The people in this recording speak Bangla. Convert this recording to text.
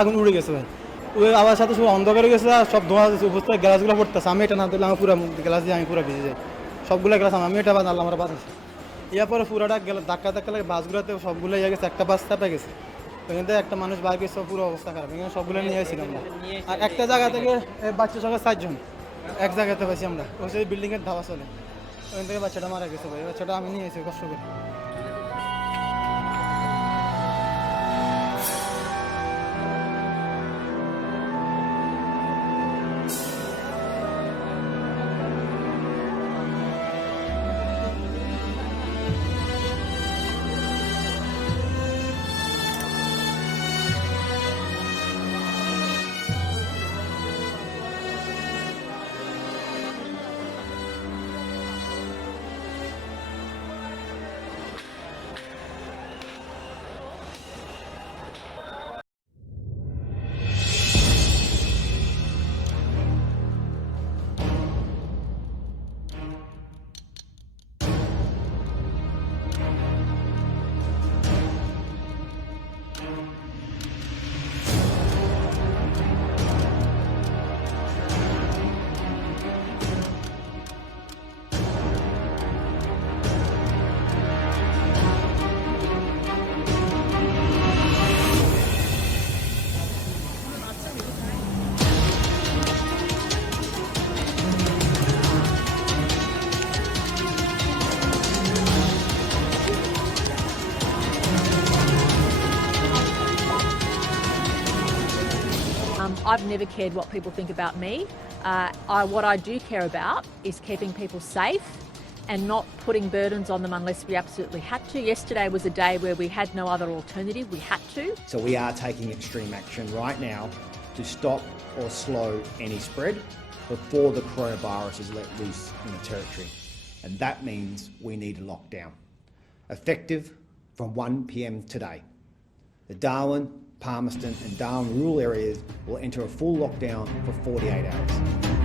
আগুন উড়ে গেছে ভাই, ওই আবার সাথে সব অন্ধকার হয়ে গেছে, আর সব ধোঁয়া উপস্থিত গ্লাসগুলো পড়তেছে। আমি এটা না দিলে আমার পুরো গ্লাস দিয়ে আমি পুরো ভিজে যাই। সবগুলো গ্লাস আমি এটা বাদ আল্লাহ আমার বাঁচাচ্ছে। ইয়ার পরে পুরোটা ধাক্কা লাগে বাসগুলোতে সবগুলো ইয়ে গেছে, একটা বাস চাপে গেছে। ওখান থেকে একটা মানুষ বাইরে সব পুরো অবস্থা খারাপ, এখানে সবগুলো নিয়ে এসেছিলাম আমরা। আর একটা জায়গা থেকে বাচ্চা সঙ্গে 4 জন এক জায়গাতে পাইছি আমরা, ওই সেই বিল্ডিংয়ের ধাবা চলে, ওখান থেকে বাচ্চাটা মারা গেছে ভাই। বাচ্চাটা আমি নিয়ে এসেছি কষ্ট করে। I've never cared what people think about me. What I do care about is keeping people safe and not putting burdens on them unless we absolutely had to. Yesterday was a day where we had no other alternative. We had to. So we are taking extreme action right now to stop or slow any spread before the coronavirus is let loose in the territory. And that means we need a lockdown, effective from 1 p.m. today. The Darwin, Palmerston and Darwin rural areas will enter a full lockdown for 48 hours.